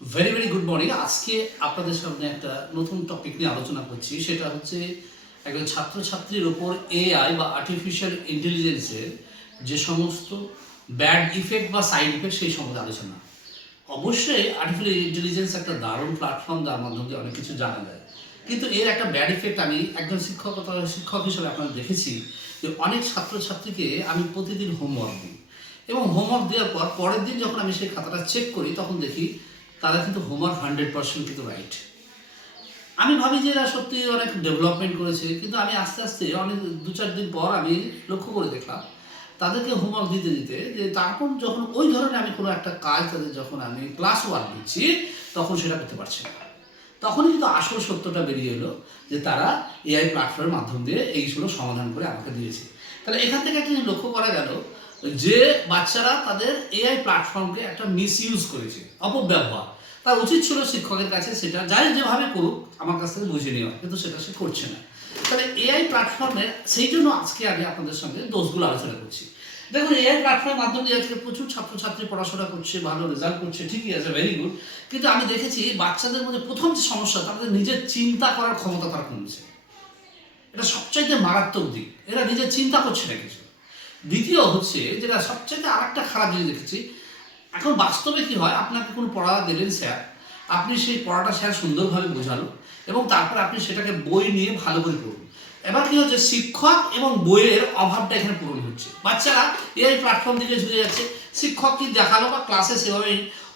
Very very good morning. আজকে আপনাদের সামনে একটা নতুন টপিক নিয়ে আলোচনা করছি। সেটা হচ্ছে একজন ছাত্রছাত্রীর ওপর এআই বা আর্টিফিশিয়াল ইন্টেলিজেন্সের যে সমস্ত ব্যাড ইফেক্ট বা সাইড ইফেক্ট সেই সম্বন্ধে আলোচনা। অবশ্যই আর্টিফিশিয়াল ইন্টেলিজেন্স একটা দারুণ প্ল্যাটফর্ম, যার মাধ্যমে দিয়ে অনেক কিছু জানা যায়। কিন্তু এর একটা ব্যাড ইফেক্ট আমি একজন শিক্ষক হিসেবে আপনারা দেখেছি যে অনেক ছাত্রছাত্রীকে আমি প্রতিদিন হোমওয়ার্ক দিই, এবং হোমওয়ার্ক দেওয়ার পর পরের দিন যখন আমি সেই খাতাটা চেক করি তখন দেখি তারা কিন্তু হোমওয়ার্ক 100% কিন্তু রাইট। আমি ভাবি যে এরা সত্যি অনেক ডেভেলপমেন্ট করেছে, কিন্তু আমি আস্তে আস্তে অনেক 2-4 দিন পর আমি লক্ষ্য করে দেখলাম তাদেরকে হোমওয়ার্ক দিতে দিতে যে তারপর যখন ওই ধরনের আমি কোনো একটা কাজ তাদের যখন আমি ক্লাস ওয়ার্ক দিচ্ছি তখন সেটা করতে পারছি না। তখনই কিন্তু আসল সত্যটা বেরিয়ে এলো যে তারা এআই প্ল্যাটফর্মের মাধ্যম দিয়ে এইগুলো সমাধান করে আমাকে দিয়েছে। তাহলে এখান থেকে একটা জিনিস লক্ষ্য করা গেল যে বাচ্চারা তাদের এআই প্ল্যাটফর্মকে একটা মিসইউজ করেছে, অপব্যবহার। তার উচিত ছিল শিক্ষকের কাছে সেটা যাই যেভাবে করুক আমার কাছ থেকে বুঝে নেওয়া, কিন্তু সেটা সে করছে না। তাহলে এআই প্ল্যাটফর্মে সেই জন্য আজকে আমি আপনাদের সঙ্গে দোষগুলো আলোচনা করছি। দেখুন, এআই প্ল্যাটফর্মের মাধ্যমে আজকে প্রচুর ছাত্রছাত্রী পড়াশোনা করছে, ভালো রেজাল্ট করছে, ঠিকই আছে, ভেরি গুড। কিন্তু আমি দেখেছি বাচ্চাদের মধ্যে প্রথম যে সমস্যা, তাদের নিজের চিন্তা করার ক্ষমতা তার কমছে। এটা সবচাইতে মারাত্মক দিক। এরা নিজের চিন্তা করছে না কিছু। দ্বিতীয় হচ্ছে যেটা সবচাইতে আর একটা খারাপ জিনিস দেখেছি, এখন বাস্তবে কি হয়, আপনাকে কোনো পড়া দিলেন স্যার, আপনি সেই পড়াটা স্যার সুন্দরভাবে বোঝালো এবং তারপর আপনি সেটাকে বই নিয়ে ভালো করে পড়ুন। এবার কি হচ্ছে, শিক্ষক এবং বইয়ের অভাবটা এখানে পূরণ হচ্ছে। বাচ্চারা এই প্ল্যাটফর্ম দিকে ঝুলে যাচ্ছে। শিক্ষক কি দেখালো বা ক্লাসে সেভাবে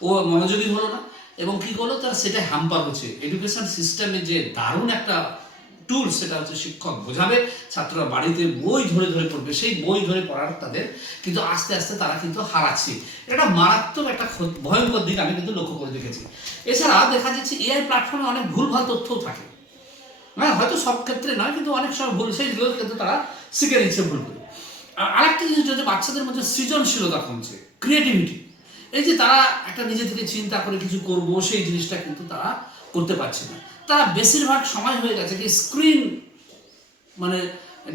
ও মনোযোগী হলো না, এবং কি করলো তারা সেটা হ্যাম্পার হচ্ছে। এডুকেশন সিস্টেমে যে দারুণ একটা টুল, সেটা হচ্ছে শিক্ষক বোঝাবে, ছাত্ররা বাড়িতে বই ধরে ধরে পড়বে, সেই বই ধরে পড়ার তাদের কিন্তু আস্তে আস্তে তারা কিন্তু হারাচ্ছে। এটা মারাত্মক একটা ভয়ঙ্কর দিক আমি কিন্তু লক্ষ্য করে দেখেছি। এছাড়া দেখা যাচ্ছে এআই প্ল্যাটফর্মে অনেক ভুলভাল তথ্যও থাকে। হ্যাঁ, হয়তো সব ক্ষেত্রে নয়, কিন্তু অনেক সময় ভুল, সেইগুলো কিন্তু তারা শিখে নিচ্ছে ভুল করে। আর আরেকটা জিনিস হচ্ছে বাচ্চাদের মধ্যে সৃজনশীলতা কমছে, ক্রিয়েটিভিটি। এই যে তারা একটা নিজে থেকে চিন্তা করে কিছু করব, সেই জিনিসটা কিন্তু তারা করতে পারছে না। তারা বেশিরভাগ সময় হয়ে গেছে কি স্ক্রিন মানে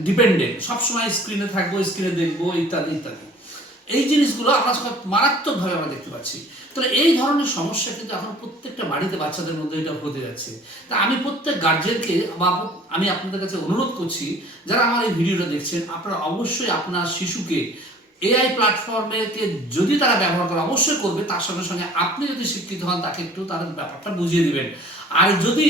ডিপেন্ডেন্ট, সবসময় স্ক্রিনে থাকবো, স্ক্রিনে দেখবো, ইত্যাদি ইত্যাদি। এই জিনিসগুলো আমরা সব মারাত্মকভাবে আমরা দেখতে পাচ্ছি। তাহলে এই ধরনের সমস্যা কিন্তু এখন প্রত্যেকটা বাড়িতে বাচ্চাদের মধ্যে এটা হতে যাচ্ছে। তা আমি প্রত্যেক গার্জেনকে বা আমি আপনাদের কাছে অনুরোধ করছি, যারা আমার এই ভিডিওটা দেখছেন, আপনারা অবশ্যই আপনার শিশুকে এআই প্ল্যাটফর্মকে যদি তারা ব্যবহার করে অবশ্যই করবে, তার সঙ্গে সঙ্গে আপনি যদি শিক্ষিত হন তাকে একটু তার ব্যাপারটা বুঝিয়ে দিবেন। আর যদি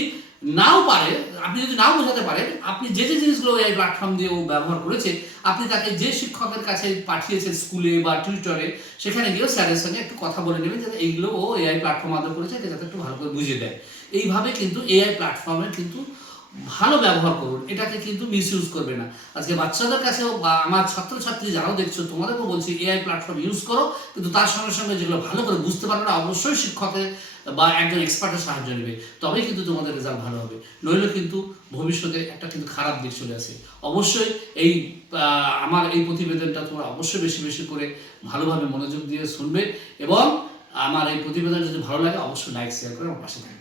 নাও পারে, আপনি যদি নাও বোঝাতে পারেন, আপনি যে যে জিনিসগুলো এই প্ল্যাটফর্ম দিয়ে ও ব্যবহার করেছে, আপনি তাকে যে শিক্ষকের কাছে পাঠিয়েছেন স্কুলে বা টিউটরে, সেখানে গিয়েও স্যারের সঙ্গে একটু কথা বলে নেবেন যাতে এইগুলো ও এআই প্ল্যাটফর্ম মাধ্যমে করেছে, যাতে একটু ভালো করে বুঝিয়ে দেয়। এইভাবে কিন্তু এআই প্ল্যাটফর্মে কিন্তু ভালো ব্যবহার করুন, এটাকে কিন্তু মিসইউজ করবে না। আজকে বাচ্চাদের কাছেও বা আমার ছাত্রছাত্রী যারাও দেখছো, তোমাদেরকেও বলছি এআই প্ল্যাটফর্ম ইউজ করো, কিন্তু তার সঙ্গে সঙ্গে যেগুলো ভালো করে বুঝতে পারবে না অবশ্যই শিক্ষকের বা একজন এক্সপার্টের সাহায্য নেবে, তবেই কিন্তু তোমাদের রেজাল্ট ভালো হবে। নইলে কিন্তু ভবিষ্যতে একটা কিন্তু খারাপ দিক চলে আসে। অবশ্যই এই আমার এই প্রতিবেদনটা তোমরা অবশ্যই বেশি বেশি করে ভালোভাবে মনোযোগ দিয়ে শুনবে, এবং আমার এই প্রতিবেদন যদি ভালো লাগে অবশ্যই লাইক শেয়ার করে আমার পাশে থাকবে।